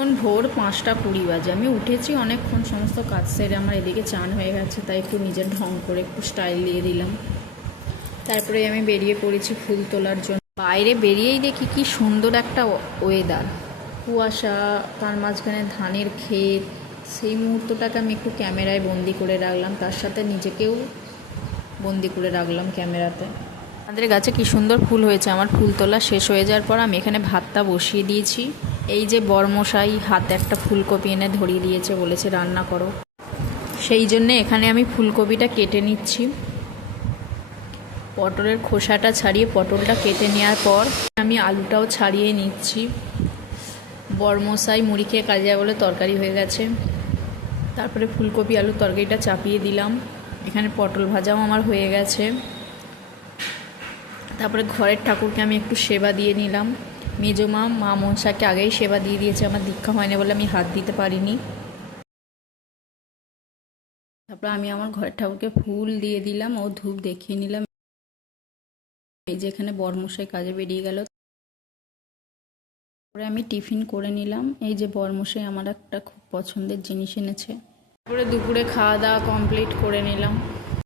এখন ভোর 5টা 20 বাজে। আমি উঠেছি অনেকক্ষণ, সমস্ত কাজ সেরে আমার এদিকে চান হয়ে গেছে, তাই একটু নিজের ঢং করে একটু স্টাইল দিয়ে দিলাম। তারপরে আমি বেরিয়ে পড়েছি ফুল তোলার জন্য। বাইরে বেরিয়েই দেখি কি সুন্দর একটা ওয়েদার, কুয়াশা, তার মাঝখানে ধানের ক্ষেত। সেই মুহূর্তটাকে আমি একটু ক্যামেরায় বন্দি করে রাখলাম, তার সাথে নিজেকেও বন্দি করে রাখলাম ক্যামেরাতে। আমাদের গাছে কি সুন্দর ফুল হয়েছে। আমার ফুল তোলা শেষ হয়ে যাওয়ার পর আমি এখানে ভাতটা বসিয়ে দিয়েছি। এই যে বরমশাই হাতে একটা ফুলকপি এনে ধরিয়ে দিয়েছে, বলেছে রান্না করো, সেই জন্যে এখানে আমি ফুলকপিটা কেটে নিচ্ছি। পটলের খোসাটা ছাড়িয়ে পটলটা কেটে নেওয়ার পর আমি আলুটাও ছাড়িয়ে নিচ্ছি। বরমশাই মুড়ি খেয়ে কাজে যাবে বলে তরকারি হয়ে গেছে। তারপরে ফুলকপি আলুর তরকারিটা চাপিয়ে দিলাম। এখানে পটল ভাজাও আমার হয়ে গেছে। তারপরে ঘরের ঠাকুরকে আমি একটু সেবা দিয়ে নিলাম। মেজো মা মনসাকে আগেই সেবা দিয়ে দিয়েছে, আমার দীক্ষা হয়নি বলে আমি হাত দিতে পারিনি। তারপরে আমি আমার ঘরের ঠাকুরকে ফুল দিয়ে দিলাম ও ধূপ দেখিয়ে নিলাম। এই যে এখানে বরমশাই কাজে বেরিয়ে গেল। তারপরে আমি টিফিন করে নিলাম। এই যে বরমশাই আমার একটা খুব পছন্দের জিনিস এনেছে। তারপরে দুপুরে খাওয়া দাওয়া কমপ্লিট করে নিলাম।